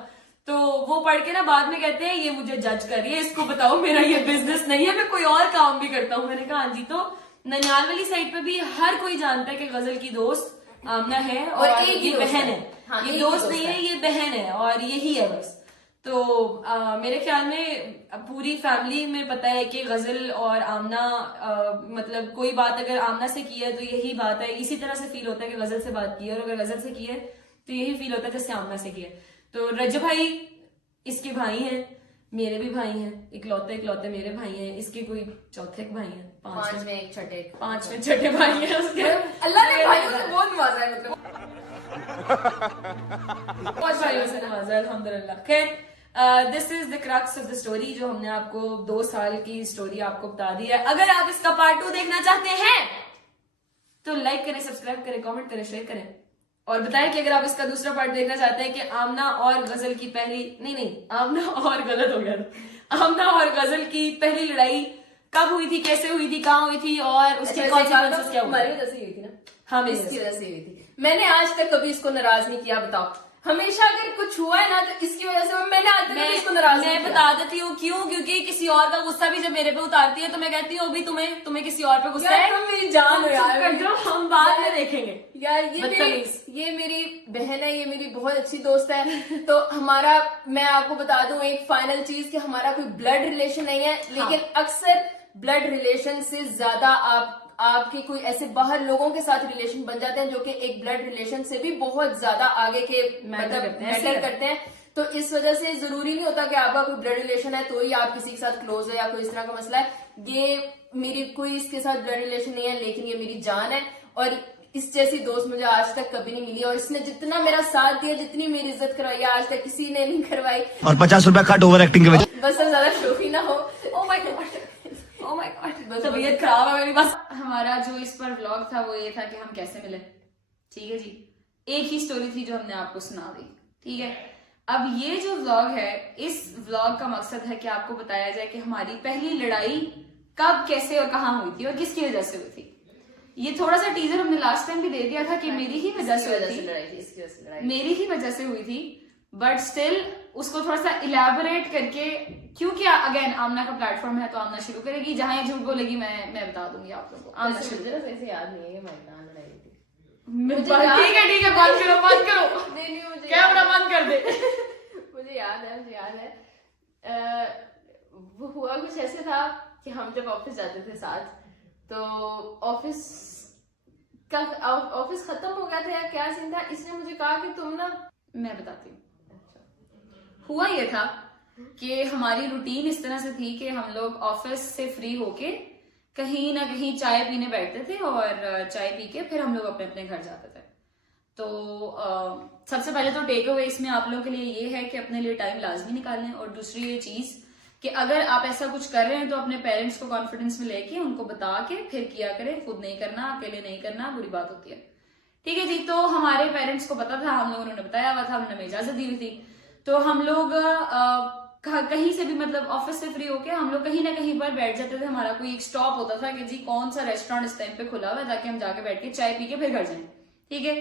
तो वो पढ़ के ना बाद में कहते हैं ये मुझे जज कर रही है, इसको बताओ मेरा ये बिजनेस नहीं है, मैं कोई और काम भी करता हूँ। मैंने कहा हाँ जी। तो ननियाल वाली साइड पे भी हर कोई जानता है कि गजल की दोस्त आमना है और एक ये बहन है। हाँ, ये दोस्त नहीं है, ये बहन है, और यही है बस। तो मेरे ख्याल में पूरी फैमिली में पता है कि गजल और आमना मतलब कोई बात अगर आमना से की है तो यही बात है, इसी तरह से फील होता है कि गजल से बात की है, और अगर गजल से की है तो यही फील होता है जैसे आमना से की है। तो रजब भाई इसके भाई हैं, मेरे भी भाई हैं, इकलौते मेरे भाई हैं, इसके कोई चौथे भाई हैं, पांचवें एक छठे, पांचवें छठे भाई हैं उसके। अल्लाह ने भाइयों से बहुत नवाजा है, मतलब बहुत भाइयों से नवाजा है अल्हम्दुलिल्लाह। खैर, this is the crux of the story, जो हमने आपको 2 साल की स्टोरी आपको बता दी है। अगर आप इसका पार्ट 2 देखना चाहते हैं तो लाइक करें, सब्सक्राइब करें, कमेंट करें, शेयर करें, और बताएं कि अगर आप इसका दूसरा पार्ट देखना चाहते हैं कि आमना और गजल की पहली नहीं आमना और गलत हो गया, आमना और गजल की पहली लड़ाई कब हुई थी, कैसे हुई थी, कहाँ हुई थी, और उसके कॉन्सिक्वेंसेस क्या हुए। हमारी वजह से हुई थी ना, हाँ, इसकी वजह से हुई थी। मैंने आज तक कभी इसको नाराज नहीं किया, बताओ। हमेशा अगर कुछ हुआ है ना तो इसकी वजह से मैंने आज तक कभी इसको नाराज नहीं किया। बता देती हूँ क्यों, क्योंकि किसी और का गुस्सा भी जब मेरे पे उतारती है तो मैं कहती हूँ अभी तुम्हें किसी और पे गुस्सा है, तुम मेरी जान हो यार, जो हम बाद में देखेंगे यार। ये मेरी बहन है, ये मेरी बहुत अच्छी दोस्त है। तो हमारा, मैं आपको बता दूं एक फाइनल चीज कि हमारा कोई ब्लड रिलेशन नहीं है, लेकिन अक्सर ब्लड रिलेशन से ज्यादा आपके कोई ऐसे बाहर लोगों के साथ रिलेशन बन जाते हैं जो कि एक ब्लड रिलेशन से भी बहुत ज्यादा आगे के मैटर करते हैं। तो इस वजह से जरूरी नहीं होता कि आपका कोई ब्लड रिलेशन है तो ही आप किसी के साथ क्लोज है या कोई इस तरह का मसला है। ये मेरी कोई इसके साथ ब्लड रिलेशन नहीं है, लेकिन ये मेरी जान है। और इस जैसी दोस्त मुझे आज तक कभी नहीं मिली, और इसने जितना मेरा साथ दिया, जितनी मेरी इज्जत करवाई आज तक किसी ने नहीं करवाई। और 50 रुपया कट ओवर एक्टिंग के वजह। बस अब ज्यादा शोखी ना हो। ओ माय गॉड, तबीयत खराब है मेरी। बस हमारा जो इस पर व्लॉग था वो ये था कि हम कैसे मिले। ठीक है जी, एक ही स्टोरी थी जो हमने आपको सुना दी। ठीक है, अब ये जो व्लॉग है, इस व्लॉग का मकसद है कि आपको बताया जाए कि हमारी पहली लड़ाई कब, कैसे और कहाँ हुई थी और किसकी वजह से हुई थी। ये थोड़ा सा टीजर हमने लास्ट टाइम भी दे दिया था कि मेरी ही वजह से हुई थी, मेरी ही वजह से हुई थी, बट स्टिल उसको थोड़ा सा इलेबोरेट करके, क्योंकि अगेन आमना का प्लेटफॉर्म है तो आमना शुरू करेगी, जहां ये झूठ बोलेगी मैं बता दूंगी आप लोगों को। आमना शुरू। ऐसे याद नहीं है कि मैं कहाँ लड़ाई थी। ठीक है बंद करो नहीं मुझे कैमरा बंद कर दे। मुझे याद है। वो हुआ कुछ ऐसे था कि हम जब ऑफिस जाते थे साथ, तो ऑफिस खत्म हो गया था या क्या सीन था, इसने मुझे कहा कि तुम ना, मैं बताती हूँ। हुआ ये था कि हमारी रूटीन इस तरह से थी कि हम लोग ऑफिस से फ्री होके कहीं ना कहीं चाय पीने बैठते थे, और चाय पी के फिर हम लोग अपने अपने घर जाते थे। तो सबसे पहले तो टेक अवे इसमें आप लोगों के लिए ये है कि अपने लिए टाइम लाजमी निकालें, और दूसरी ये चीज कि अगर आप ऐसा कुछ कर रहे हैं तो अपने पेरेंट्स को कॉन्फिडेंस में लेके उनको बता के फिर किया करें। खुद नहीं करना, अकेले नहीं करना, बुरी बात होती है। ठीक है जी, तो हमारे पेरेंट्स को पता था, हम लोगों ने बताया हुआ था, हमने हमें इजाजत दी हुई थी। तो हम लोग कहीं से भी, मतलब ऑफिस से फ्री होके हम लोग कहीं ना कहीं पर बैठ जाते थे। हमारा कोई एक स्टॉप होता था कि जी कौन सा रेस्टोरेंट इस टाइम पे खुला हुआ है, ताकि हम जाके बैठ के चाय पी के फिर घर जाएं। ठीक है,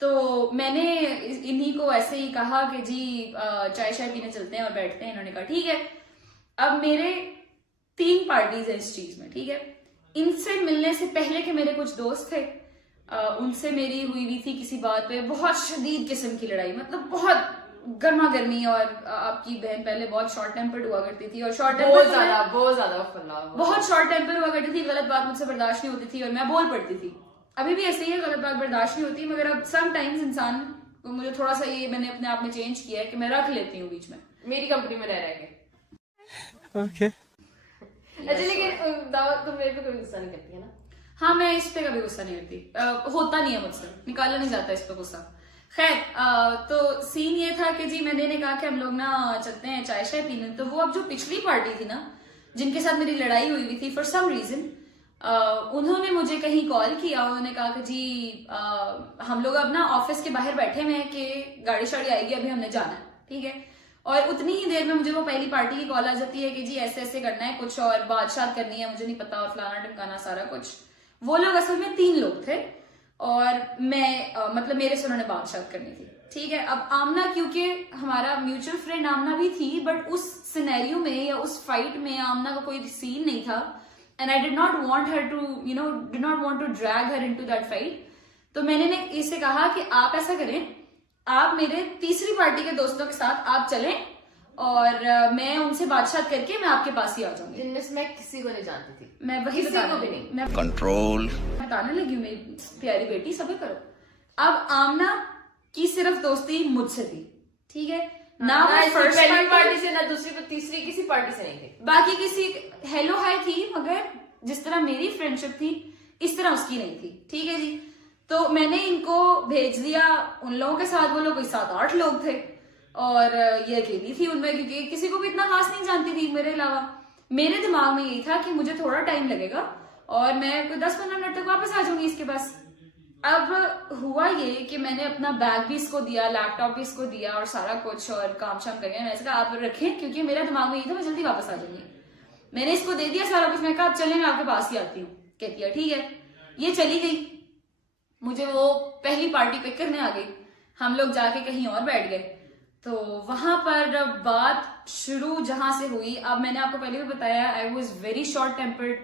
तो मैंने इन्हीं को ऐसे ही कहा कि जी चाय पीने चलते हैं और बैठते हैं। इन्होंने कहा ठीक है। अब मेरे 3 पार्टीज है इस चीज में। ठीक है, इनसे मिलने से पहले के मेरे कुछ दोस्त थे, उनसे मेरी हुई थी किसी बात पे बहुत शदीद किस्म की लड़ाई, मतलब बहुत गर्मा गर्मी। और आपकी बहन पहले बहुत शॉर्ट टेम्पर्ड हुआ करती थी, और शॉर्ट टेम्पर बहुत ज्यादा बहुत शॉर्ट टेम्पर हुआ करती थी। गलत बात मुझसे बर्दाश्त नहीं होती थी और मैं बोल पड़ती थी। अभी भी ऐसे ही है, गलत बात बर्दाश्त नहीं होती, मगर अब समटाइम्स इंसान को, मुझे थोड़ा सा ये मैंने अपने आप में चेंज किया है कि मैं रख लेती हूँ बीच में, मेरी कंपनी में रह के। ओके अच्छा, लेकिन दावत तुम मेरे पे कोई गुस्सा नहीं करती है ना? हाँ, मैं इस पे कभी गुस्सा नहीं करती, होता नहीं है मुझसे, निकाला नहीं जाता इस पे गुस्सा। खैर, तो सीन ये था कि जी मैंने कहा कि हम लोग ना चलते हैं चाय पीने। तो वो अब जो पिछली पार्टी थी ना, जिनके साथ मेरी लड़ाई हुई थी, फॉर सम रीजन उन्होंने मुझे कहीं कॉल किया। उन्होंने कहा कि जी हम लोग अब ना ऑफिस के बाहर बैठे हुए हैं कि गाड़ी शाड़ी आएगी, अभी हमने जाना है। ठीक है, और उतनी ही देर में मुझे वो पहली पार्टी की कॉल आ जाती है कि जी ऐसे ऐसे करना है कुछ, और बातशात करनी है, मुझे नहीं पता, और फलाना टिमकाना सारा कुछ। वो लोग असल में 3 लोग थे, और मैं मतलब मेरे से उन्होंने बातशात करनी थी। ठीक है, अब आमना, क्योंकि हमारा म्यूचुअल फ्रेंड आमना भी थी, बट उस सिनेरियो में या उस फाइट में आमना का कोई सीन नहीं था, and I did not want her to did not want to drag her into that fight. तो मैंने इससे कहा कि आप ऐसा करें, आप मेरे तीसरी पार्टी के दोस्तों के साथ आप चलें, और मैं उनसे बातचीत करके मैं आपके पास ही आ जाऊंगी। जिनमें से मैं किसी को नहीं जानती थी, मैं वही किसी को भी नहीं। मैं कंट्रोल बताने लगी हूँ, मेरी प्यारी बेटी, सब्र करो। अब आमना की सिर्फ दोस्ती मुझसे थी। ठीक है ना, फर्स्ट पहली पार्टी से ना दूसरी को तीसरी किसी पार्टी से नहीं थी, बाकी किसी हेलो हाय थी, मगर जिस तरह मेरी फ्रेंडशिप थी इस तरह उसकी नहीं थी। ठीक है जी, तो मैंने इनको भेज दिया उन लोगों के साथ। वो लोग कोई 7-8 लोग थे, और ये अकेली थी उनमें, क्योंकि किसी को भी इतना खास नहीं जानती थी मेरे अलावा। मेरे दिमाग में यही था कि मुझे थोड़ा टाइम लगेगा और मैं कोई 10-15 मिनट तक वापस आ जाऊंगी इसके पास। अब हुआ ये कि मैंने अपना बैग भी इसको दिया, लैपटॉप भी इसको दिया, और सारा कुछ, और काम शाम करके मैंने कहा आप रखें, क्योंकि मेरा दिमाग में यही था मैं जल्दी वापस आ जाऊंगी। मैंने इसको दे दिया सारा कुछ, मैं कहा चले मैं आपके पास ही आती हूँ। कहती है ठीक है। ये चली गई, मुझे वो पहली पार्टी पिक करने आ गई। हम लोग जाके कहीं और बैठ गए, तो वहां पर बात शुरू जहां से हुई। अब मैंने आपको पहले भी बताया, I was very short tempered,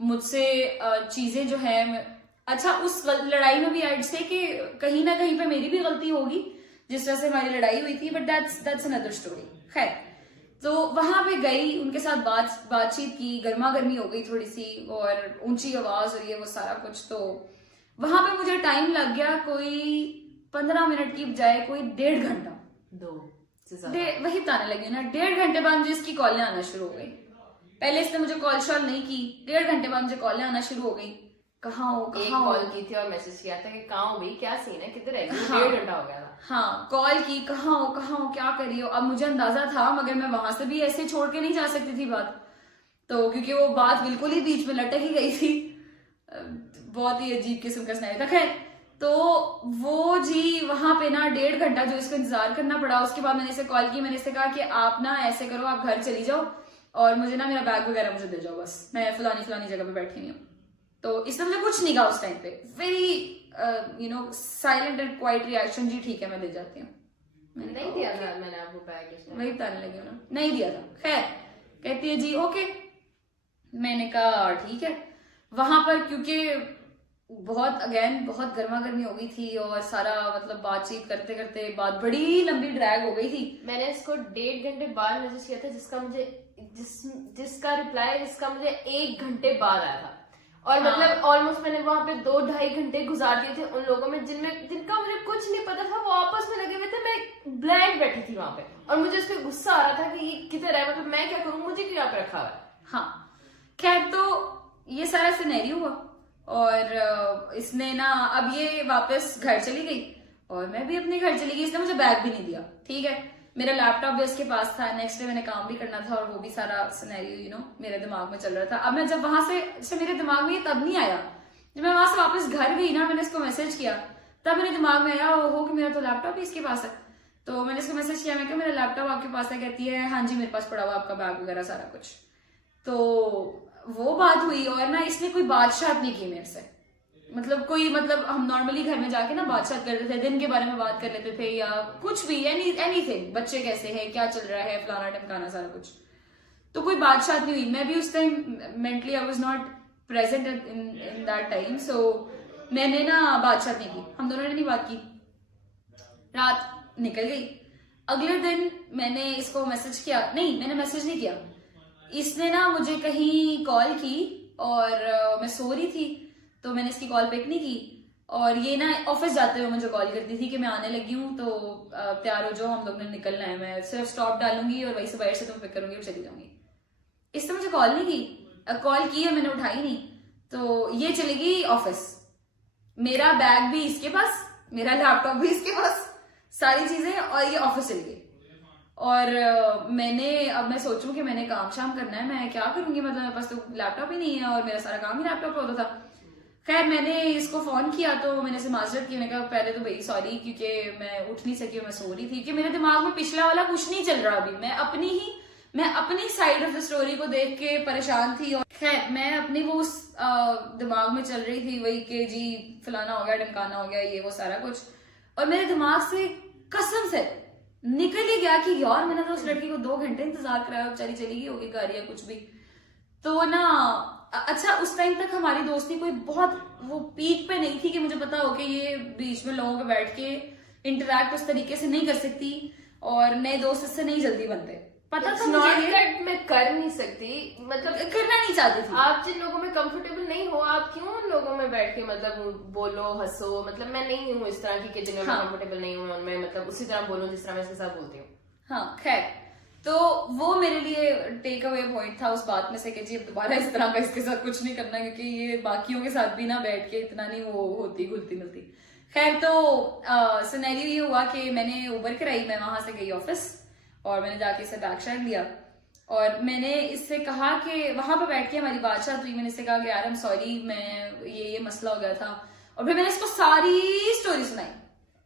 मुझसे चीजें जो है, अच्छा उस लड़ाई में भी आई से कि कहीं ना कहीं पे मेरी भी गलती होगी जिस तरह से हमारी लड़ाई हुई थी, बट दैट्स अनदर स्टोरी। खैर, तो वहां पे गई, उनके साथ बातचीत की, गर्मा गर्मी हो गई थोड़ी सी, और ऊंची आवाज और ये वो सारा कुछ। तो वहां पे मुझे टाइम लग गया कोई 15 मिनट की बजाय कोई 1.5 घंटा, 2 वही बताने लगी ना। 1.5 घंटे बाद मुझे इसकी कॉलें आना शुरू हो गई। पहले इसने मुझे कॉल शॉल नहीं की, 1.5 घंटे बाद मुझे कॉलें आना शुरू हो गई। कहाँ हो एक कहाँ हो। कॉल की थी और मैसेज किया था कि कहाँ हो भाई, क्या सीन है, किधर है, हाँ। 1.5 घंटा हो गया था। हाँ, कॉल की, कहाँ हो क्या कर रही हो। अब मुझे अंदाजा था, मगर मैं वहां से भी ऐसे छोड़ के नहीं जा सकती थी बात, तो क्योंकि वो बात बिल्कुल ही बीच में लटक ही गई थी। बहुत ही अजीब किस्म का स्नैप था। खैर, तो वो जी वहां पे ना 1.5 घंटा जो इसको इंतजार करना पड़ा। उसके बाद मैंने इसे कॉल की, मैंने इससे कहा कि आप ना ऐसे करो, आप घर चली जाओ और मुझे ना मेरा बैग वगैरह मुझे दे जाओ, बस मैं फलानी जगह पे बैठी हुई हूँ। तो इसने मुझे कुछ नहीं कहा उस टाइम पे। Very silent and quiet reaction, जी ठीक है मैं दे जाती हूँ। मैंने नहीं दिया था मैंने आपको बैग इस टाइम। वही बताने लगी ना, नहीं दिया था। खैर, कहती है जी ओके। मैंने कहा ठीक है। वहां पर क्योंकि बहुत गर्मा गर्मी हो गई थी और सारा मतलब बातचीत करते करते बात बड़ी लंबी ड्रैग हो गई थी। मैंने इसको 1.5 घंटे बाद मैसेज किया था, जिसका रिप्लाई इसका मुझे 1 घंटे बाद आया था। और हाँ। मतलब ऑलमोस्ट मैंने वहां पे 2-2.5 घंटे गुजार दिए थे उन लोगों में जिनका मुझे कुछ नहीं पता था, वो आपस में लगे हुए थे, मैं ब्लैंक बैठी थी वहां पे और मुझे इस पे गुस्सा आ रहा था कि ये किधर है, मतलब मैं क्या करूं, मुझे क्यों यहाँ पे रखा हुआ है। हाँ, खैर तो ये सारा सिनेरियो हुआ और इसने ना अब ये वापस घर चली गई और मैं भी अपने घर चली गई। इसने मुझे बैग भी नहीं दिया, ठीक है। मेरा लैपटॉप भी उसके पास था, नेक्स्ट डे मैंने काम भी करना था और वो भी सारा सिनेरियो मेरे दिमाग में चल रहा था। अब मैं जब वहां से मेरे दिमाग में ये तब नहीं आया, जब मैं वहां से वापस घर गई ना, मैंने इसको मैसेज किया, तब मेरे दिमाग में आया हो कि मेरा तो लैपटॉप भी इसके पास है। तो मैंने इसको मैसेज किया, मैं क्या मेरा लैपटॉप आपके पास है? कहती है हाँ जी मेरे पास पड़ा हुआ आपका बैग वगैरह सारा कुछ। तो वो बात हुई और ना इसने कोई बातशात नहीं की मेरे से, मतलब हम नॉर्मली घर में जाके ना बातचीत करते थे, दिन के बारे में बात कर लेते थे या कुछ भी, एनीथिंग, बच्चे कैसे हैं, क्या चल रहा है, फलाना ढमकाना सारा कुछ। तो कोई बातचीत नहीं हुई। मैं भी उस time mentally I was not present in that time, so मैंने ना बातचीत नहीं की, हम दोनों ने नहीं बात की। रात निकल गई। अगले दिन मैंने इसको मैसेज किया, नहीं मैंने मैसेज नहीं किया, इसने ना मुझे कहीं कॉल की और मैं सो रही थी तो मैंने इसकी कॉल पिक नहीं की। और ये ना ऑफिस जाते हुए मुझे कॉल करती थी कि मैं आने लगी हूँ तो तैयार हो जाओ, हम लोग ने निकलना है, मैं सिर्फ स्टॉप डालूंगी और वहीं से बाहर से तुम पिक करूंगी और चली जाऊंगी। इसने मुझे कॉल नहीं की, कॉल की है मैंने उठाई नहीं, तो ये चली गई ऑफिस। मेरा बैग भी इसके पास, मेरा लैपटॉप भी इसके पास, सारी चीजें, और ये ऑफिस चली गई। और अब मैं सोचूं कि मैंने काम शाम करना है, मैं क्या करूंगी, मतलब मेरे पास तो लैपटॉप ही नहीं है और मेरा सारा काम ही लैपटॉप पे होता था। खैर मैंने इसको फोन किया तो मैंने इसे माजरत की, मैंने कहा पहले तो भाई सॉरी क्योंकि मैं उठ नहीं सकी, मैं सो रही थी, क्योंकि मेरे दिमाग में पिछला वाला कुछ नहीं चल रहा अभी, मैं अपनी साइड ऑफ द स्टोरी को देख के परेशान थी। और खैर मैं अपनी वो उस दिमाग में चल रही थी वही कि जी फलाना हो गया, ढमकाना हो गया, ये वो सारा कुछ, और मेरे दिमाग से कसम से निकल ही गया कि यार मैंने तो उस लड़की को 2 घंटे इंतजार कराया, बेचारी चली गई होगी घर या कुछ भी। तो ना अच्छा उस टाइम तक हमारी दोस्ती कोई बहुत वो पीक पे नहीं थी कि मुझे पता हो कि ये बीच में लोगों के बैठ के इंटरेक्ट उस तरीके से नहीं कर सकती और नए दोस्त इससे नहीं जल्दी बनते। पता था मुझे ये मैं कर नहीं सकती, मतलब करना नहीं चाहती थी। आप जिन लोगों में कंफर्टेबल नहीं हो, आप क्यों उन लोगों में बैठ के मतलब बोलो हंसो, मतलब मैं नहीं हूँ इस तरह की जिनमें मैं कंफर्टेबल नहीं हूँ उनमें मतलब उसी तरह बोलूँ जिस तरह मैं इसके साथ बोलती हूँ। हाँ खैर, तो वो मेरे लिए टेक अवे पॉइंट था उस बात में से कि जी दोबारा इस तरह का इसके साथ कुछ नहीं करना, क्योंकि ये बाकियों के साथ भी ना बैठ के इतना नहीं वो होती घुलती मिलती। खैर तो सिनेरियो ये हुआ कि मैंने उबर कराई, मैं वहां से गई ऑफिस और मैंने जाके इसे बैग शैग लिया और मैंने इससे कहा कि वहां पे बैठ के हमारी बातचीत हुई। मैंने इससे कहा कि यार आई एम सॉरी, मैं ये मसला हो गया था, और फिर मैंने इसको सारी स्टोरी सुनाई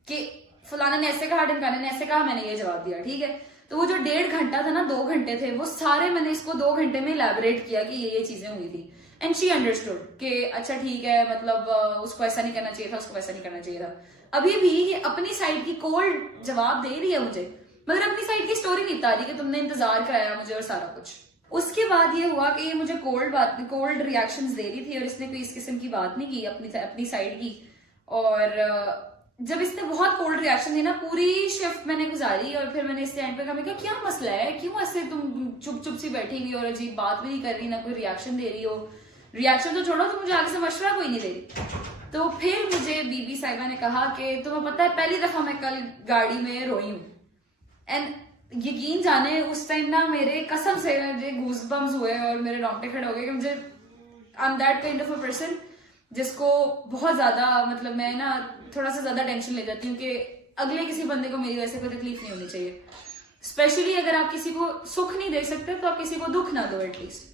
कि फलाना ने ऐसे कहा, ढमकाना ने ऐसे कहा, मैंने ये जवाब दिया, ठीक है। तो वो जो 1.5 घंटा था ना, 2 घंटे थे, वो सारे मैंने इसको 2 घंटे में इलैबोरेट किया कि ये चीजें हुई थी एंड शी अंडरस्टूड कि अच्छा ठीक है, मतलब उसको ऐसा नहीं करना चाहिए था, उसको वैसा नहीं करना चाहिए था। अभी भी ये अपनी साइड की कोल्ड जवाब दे रही है मुझे, मगर अपनी साइड की स्टोरी नहीं बता रही कि तुमने इंतजार कराया मुझे और सारा कुछ। उसके बाद ये हुआ कि ये मुझे कोल्ड रिएक्शंस दे रही थी और इसने कोई इस किस्म की बात नहीं की अपनी साइड की। और जब इसने बहुत कोल्ड रिएक्शन दी ना, पूरी शिफ्ट मैंने गुजारी और फिर मैंने इससे एंड पे कहा, मैं क्या मसला है, क्यों ऐसे तुम चुप चुप सी बैठी हुई और अजीब बात भी नहीं कर रही, ना कोई रिएक्शन दे रही हो, रिएक्शन तो छोड़ो, तो मुझे आगे से मशवरा कोई नहीं दे रही। तो फिर मुझे बीबी साहिबा ने कहा कि तुम्हें पता है पहली दफा मैं कल गाड़ी में रोई हूँ। एंड यकीन जाने उस टाइम ना मेरे कसम से मुझे गूज़बम्स हुए और मेरे रोंगटे खड़े हो गए कि मुझे I am that kind of a person जिसको बहुत ज्यादा मतलब मैं ना थोड़ा सा ज्यादा टेंशन ले जाती हूँ कि अगले किसी बंदे को मेरी वजह से कोई तकलीफ नहीं होनी चाहिए। स्पेशली अगर आप किसी को सुख नहीं दे सकते तो आप किसी को दुख ना दो एटलीस्ट।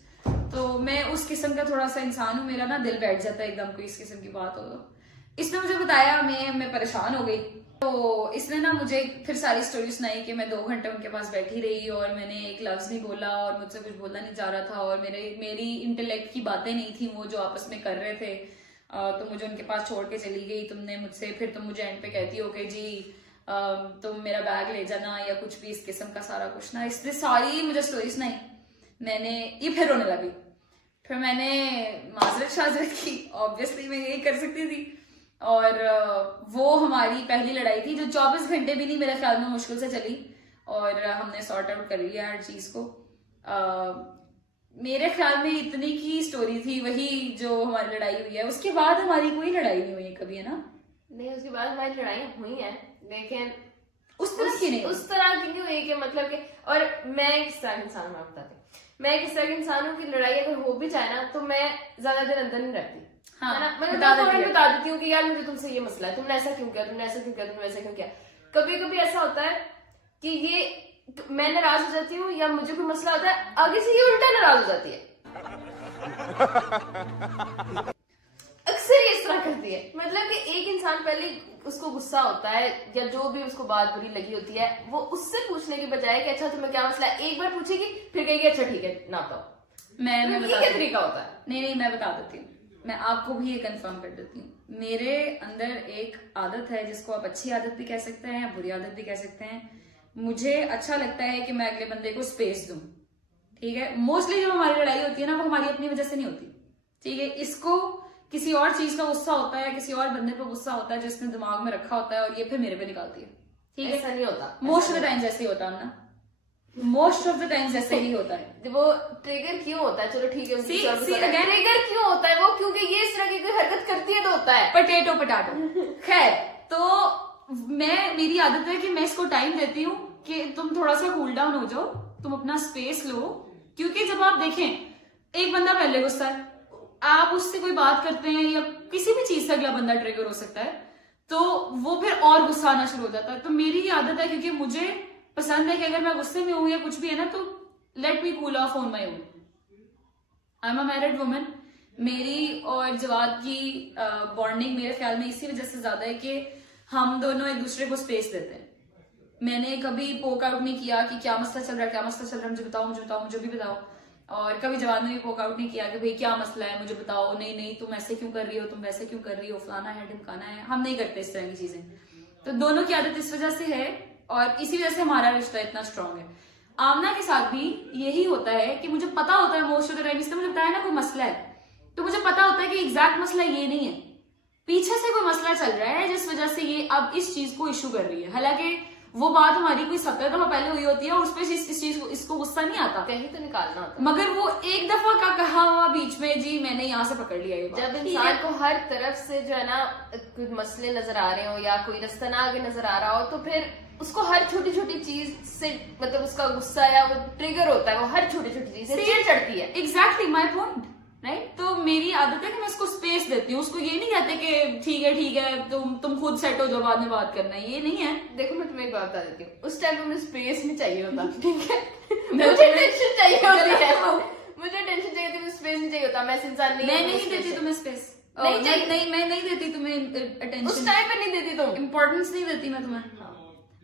तो मैं उस किस्म का थोड़ा सा इंसान हूँ, मेरा ना दिल बैठ जाता है एकदम कोई इस किस्म की बात हो तो। इसने मुझे बताया, मैं परेशान हो गई। तो इसने ना मुझे फिर सारी स्टोरी सुनाई कि मैं 2 घंटे उनके पास बैठी रही और मैंने एक लफ्ज नहीं बोला और मुझसे कुछ बोलना नहीं जा रहा था और मेरी इंटेलेक्ट की बातें नहीं थी वो जो आपस में कर रहे थे। तो मुझे उनके पास छोड़ के चली गई तुमने मुझसे, फिर तुम मुझे एंड पे कहती हो कि जी तुम मेरा बैग ले जाना या कुछ भी इस किस्म का सारा कुछ ना। इसने सारी मुझे स्टोरी सुनाई, मैंने ये फिर रोने लगी। फिर मैंने माजरत शाजरत की, ऑब्वियसली मैं यही कर सकती थी। और वो हमारी पहली लड़ाई थी जो 24 घंटे भी नहीं मेरे ख्याल में मुश्किल से चली और हमने सॉर्ट आउट कर लिया हर चीज को। मेरे ख्याल में इतनी की स्टोरी थी वही जो हमारी लड़ाई हुई है। उसके बाद हमारी कोई लड़ाई नहीं हुई कभी, है ना? नहीं, उसके बाद हमारी लड़ाइयाँ हुई हैं लेकिन उस तरह की नहीं, उस तरह की नहीं हुई कि मतलब कि। और मैं किस तरह का इंसान हूँ आपको बताती हूँ। मैं किस तरह का इंसान हूँ कि लड़ाई अगर हो भी जाए ना तो मैं ज्यादा देर अंदर नहीं रहती। हाँ, है ना? मैं बता देती हूँ कि यार मुझे तुमसे ये मसला है, तुमने ऐसा क्यों किया, तुमने ऐसा क्यों किया, तुमने ऐसा क्यों किया। कभी कभी ऐसा होता है कि ये मैं नाराज हो जाती हूँ या मुझे कोई मसला होता है, आगे से ये उल्टा नाराज हो जाती है। अक्सर ये इस तरह करती है। मतलब कि एक इंसान पहले उसको गुस्सा होता है या जो भी उसको बात बुरी लगी होती है वो उससे पूछने की बजाय कि अच्छा तुम्हें क्या मसला है, एक बार पूछेगी फिर कहेगी अच्छा ठीक है ना बताओ। मैं ये क्या तरीका होता है? नहीं, मैं बता देती हूँ। मैं आपको भी ये कंफर्म कर देती हूँ। मेरे अंदर एक आदत है जिसको आप अच्छी आदत भी कह सकते हैं या बुरी आदत भी कह सकते हैं। मुझे अच्छा लगता है कि मैं अगले बंदे को स्पेस दूं, ठीक है? मोस्टली जो हमारी लड़ाई होती है ना वो हमारी अपनी वजह से नहीं होती, ठीक है? इसको किसी और चीज का गुस्सा होता है, किसी और बंदे पर गुस्सा होता है जिसने दिमाग में रखा होता है और ये फिर मेरे पे निकालती है, ठीक है? ऐसा नहीं होता। मोस्ट ऑफ द टाइम्स ऐसे ही होता है ना, मोस्ट ऑफ द टाइम्स ऐसे ही होता है। वो ट्रिगर क्यों होता है? चलो ठीक है, again- ट्रिगर क्यों होता है वो? क्योंकि ये इस तरह की कोई हरकत करती है तो होता है। Potato potato. खैर, तो मेरी आदत है कि मैं इसको टाइम देती हूँ कि तुम थोड़ा सा कूल डाउन हो जाओ, तुम अपना स्पेस लो। क्योंकि जब आप देखें एक बंदा पहले गुस्सा है, आप उससे कोई बात करते हैं या किसी भी चीज से अगला बंदा ट्रिगर हो सकता है तो वो फिर और गुस्सा आना शुरू हो जाता है। तो मेरी ये आदत है क्योंकि मुझे पसंद है कि अगर मैं गुस्से में हूं या कुछ भी है ना तो let me cool off on my own. I am a married woman. मेरी और जवाद की बॉन्डिंग मेरे ख्याल में इसी वजह से ज्यादा है कि हम दोनों एक दूसरे को स्पेस देते हैं। मैंने कभी पोक आउट नहीं किया कि क्या मसला चल रहा है, क्या मसला चल रहा है, मुझे बताओ, मुझे भी बताओ। और कभी जवाद ने भी पोक आउट नहीं किया कि भाई क्या मसला है, मुझे बताओ, नहीं तुम ऐसे क्यों कर रही हो, तुम वैसे क्यों कर रही हो, फलाना है ढिमकाना है। हम नहीं करते इस तरह की चीजें। तो दोनों की आदत इस वजह से है और इसी वजह से हमारा रिश्ता इतना स्ट्रांग है। आमना के साथ भी यही होता है कि मुझे पता होता है मोस्ट ऑफ द टाइम, इसने मुझे बताया ना कोई मसला है तो मुझे पता होता है कि एग्जैक्ट मसला ये नहीं है, पीछे से कोई मसला चल रहा है जिस वजह से ये अब इस चीज को इशू कर रही है। हालांकि वो बात हमारी कोई 17 दफा पहले हुई होती है और उस पर इस चीज को इसको गुस्सा नहीं आता, कहीं तो निकालना होता है। मगर वो एक दफा का कहा हुआ बीच में जी मैंने यहाँ से पकड़ लिया ये बात। जब इंसान को हर तरफ से जो है ना कुछ मसले नजर आ रहे हो या कोई रास्ता ना आगे नजर आ रहा हो तो फिर उसको हर छोटी छोटी चीज से मतलब उसका गुस्सा या वो ट्रिगर होता है, वो हर छोटी छोटी चीज से चिढ़ चढ़ती है। Exactly my point, right? तो मेरी आदत है कि मैं उसको स्पेस देती हूँ। उसको ये नहीं कहते कि ठीक है तुम खुद सेट हो जाओ, बाद में बात करना है, ये नहीं है। देखो मैं तुम्हें एक बात बता देती हूँ, उस टाइम में मुझे स्पेस नहीं चाहिए होता, ठीक है? मुझे टेंशन चाहिए होती है, मुझे टेंशन चाहिए होती है, मुझे स्पेस नहीं चाहिए होता। मैं इंसान नहीं, मैं नहीं देती तुम्हें स्पेस, नहीं मैं नहीं देती तुम्हें अटेंशन, उस टाइम पे नहीं देती तुम, इम्पोर्टेंस नहीं देती मैं तुम्हें।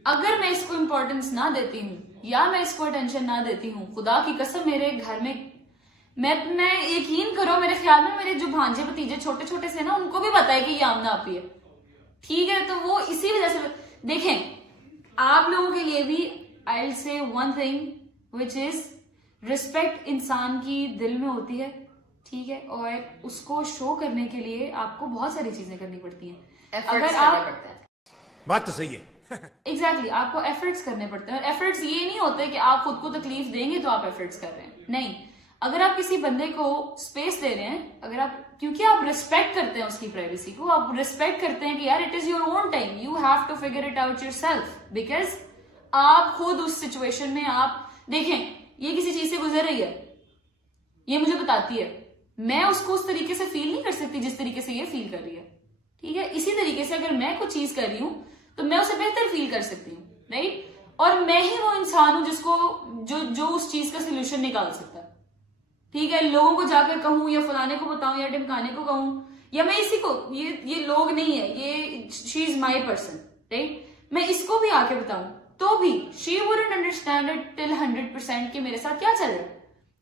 अगर मैं इसको इम्पोर्टेंस ना देती हूँ या मैं इसको अटेंशन ना देती हूँ, खुदा की कसम मेरे घर में मैं यकीन करो मेरे ख्याल में मेरे जो भांजे भतीजे छोटे छोटे से ना उनको भी पता है कि ये आमना आपी है, ठीक है? तो वो इसी वजह से देखें आप लोगों के लिए भी I will say one thing which is respect इंसान की दिल में होती है, ठीक है? और उसको शो करने के लिए आपको बहुत सारी चीजें करनी पड़ती हैं। अगर आप बात तो सही है। एग्जैक्टली आपको एफर्ट्स करने पड़ते हैं। और एफर्ट्स ये नहीं होते कि आप खुद को तकलीफ देंगे तो आप एफर्ट्स कर रहे हैं, नहीं। अगर आप किसी बंदे को स्पेस दे रहे हैं, अगर आप क्योंकि आप रिस्पेक्ट करते हैं उसकी प्राइवेसी को, आप रिस्पेक्ट करते हैं कि यार it is your own time, you have to figure it out yourself, because आप खुद उस सिचुएशन में आप देखें ये किसी चीज से गुजर रही है, ये मुझे बताती है, मैं उसको उस तरीके से फील नहीं कर सकती जिस तरीके से ये फील कर रही है, ठीक है। इसी तरीके से अगर मैं कुछ चीज कर रही हूं तो मैं उसे बेहतर फील कर सकती हूँ, राइट। और मैं ही वो इंसान हूं जिसको जो उस चीज का सोल्यूशन निकाल सकता है, ठीक है। लोगों को जाकर कहूं या फलाने को बताऊं या ढमकाने को कहूं, या मैं इसी को, ये लोग नहीं है, ये she is my person, right. मैं इसको भी आके बताऊं तो भी she wouldn't understand it till 100% कि मेरे साथ क्या चल रहा है,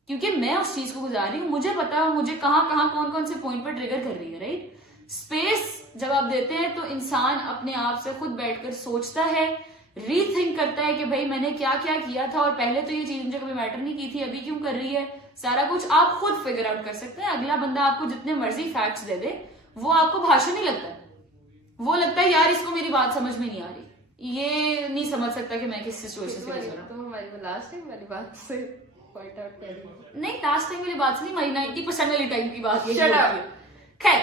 क्योंकि मैं उस चीज को गुजार रही हूँ, मुझे पता है मुझे कहाँ कौन कौन से पॉइंट पर ट्रिगर कर रही है, राइट। स्पेस जब आप देते हैं तो इंसान अपने आप से खुद बैठकर सोचता है, रीथिंक करता है कि भाई मैंने क्या क्या किया था और पहले तो ये चीज मुझे कभी मैटर नहीं की थी, अभी क्यों कर रही है। सारा कुछ आप खुद फिगर आउट कर सकते हैं। अगला बंदा आपको जितने मर्जी फैक्ट्स दे दे, वो आपको भाषण नहीं लगता है, वो लगता है यार इसको मेरी बात समझ में नहीं आ रही, ये नहीं समझ सकता कि मैं किस सिचुएशन से गुजर रहा हूं। तो हमारी लास्ट टाइम वाली बात से पॉइंट आउट कर रही हूँ। नहीं, लास्ट टाइम वाली बात नहीं, हमारी 90% वाली टाइम की बात यही Shut up. होती है। खैर,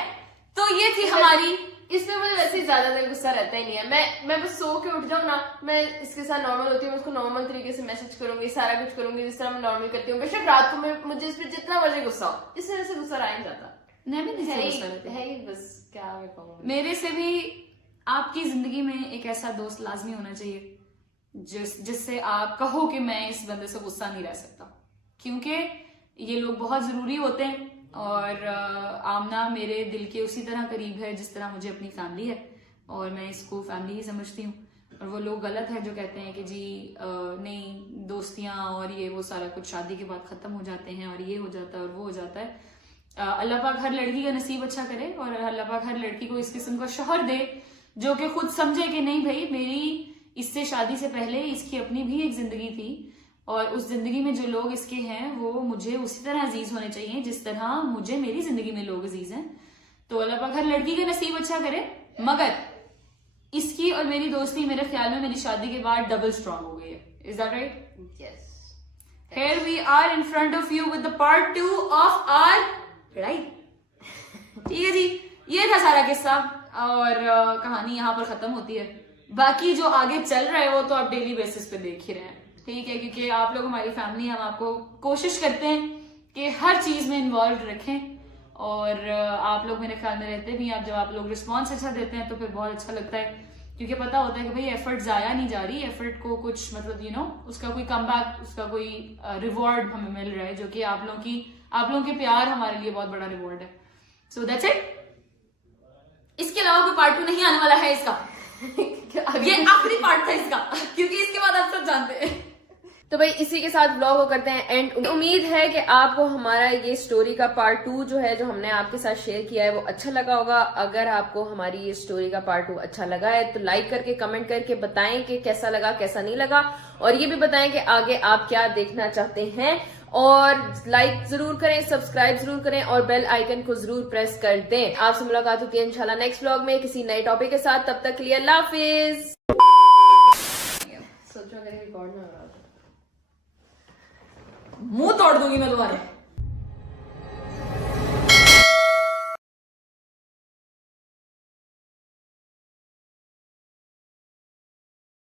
तो ये थी हमारी। इसमें मुझे वैसे ही ज्यादा देर गुस्सा रहता ही नहीं है। मैं बस सो के उठ जाऊँ ना, मैं इसके साथ नॉर्मल होती हूँ, मैं उसको नॉर्मल तरीके से मैसेज करूंगी, सारा कुछ करूंगी जिस तरह मैं नॉर्मल करती हूँ। बेशक रात को मुझे इस पर जितना मर्जी गुस्सा हो, इस वजह से गुस्सा रहा नहीं जाता मैं भी नहीं है गुस्सा रहती। ही बस क्या मैं कहूँ। मेरे से भी आपकी जिंदगी में एक ऐसा दोस्त लाजमी होना चाहिए जिससे आप कहो कि मैं इस बंदे से गुस्सा नहीं रह सकता, क्योंकि ये लोग बहुत जरूरी होते हैं। और आमना मेरे दिल के उसी तरह करीब है जिस तरह मुझे अपनी फैमिली है, और मैं इसको फैमिली ही समझती हूँ। और वो लोग गलत है जो कहते हैं कि जी नहीं, दोस्तियां और ये वो सारा कुछ शादी के बाद खत्म हो जाते हैं और ये हो जाता है और वो हो जाता है। अल्लाह पाक हर लड़की का नसीब अच्छा करे और अल्लाह पाक हर लड़की को इस किस्म का शौहर दे जो कि खुद समझे कि नहीं भाई, मेरी इससे शादी से पहले इसकी अपनी भी एक जिंदगी थी और उस जिंदगी में जो लोग इसके हैं वो मुझे उसी तरह अजीज होने चाहिए जिस तरह मुझे मेरी जिंदगी में लोग अजीज हैं। तो अल्लाह पाक हर लड़की का नसीब अच्छा करे, मगर इसकी और मेरी दोस्ती मेरे ख्याल में मेरी शादी के बाद डबल स्ट्रांग हो गई है। Is that right? Yes. Here we are in front of you with the part 2 of our लड़ाई। ठीक है जी, ये था सारा किस्सा और कहानी यहाँ पर खत्म होती है। बाकी जो आगे चल रहा है वो तो आप डेली बेसिस पे देख ही रहे हैं, ठीक है, क्योंकि आप लोग हमारी फैमिली, हम आपको कोशिश करते हैं कि हर चीज में इन्वॉल्व रखें और आप लोग मेरे ख्याल में रहते भी हैं। आप जब आप लोग रिस्पॉन्स अच्छा देते हैं तो फिर बहुत अच्छा लगता है, क्योंकि पता होता है कि भाई एफर्ट जाया नहीं जा रही, एफर्ट को कुछ मतलब उसका कोई कमबैक, उसका कोई रिवॉर्ड हमें मिल रहा है, जो कि आप लोगों के प्यार हमारे लिए बहुत बड़ा रिवॉर्ड है। So that's it. इसके अलावा कोई पार्ट 2 नहीं आने वाला है इसका। ये आखिरी पार्ट था इसका, क्योंकि इसके बाद आप सब जानते हैं। तो भाई इसी के साथ ब्लॉग को करते हैं एंड। उम्मीद है कि आपको हमारा ये स्टोरी का पार्ट 2 जो है, जो हमने आपके साथ शेयर किया है, वो अच्छा लगा होगा। अगर आपको हमारी ये स्टोरी का पार्ट 2 अच्छा लगा है तो लाइक करके कमेंट करके बताएं कि कैसा लगा कैसा नहीं लगा, और ये भी बताएं कि आगे आप क्या देखना चाहते हैं। और लाइक जरूर करें, सब्सक्राइब जरूर करें और बेल आइकन को जरूर प्रेस कर दें। आपसे मुलाकात होती है इंशाल्लाह नेक्स्ट ब्लॉग में किसी नए टॉपिक के साथ। तब तक के लिए अल्लाह हाफिज। सोचो अगर रिकॉर्ड ना हो रहा, मुंह तोड़ दूंगी मैं तुम्हारे।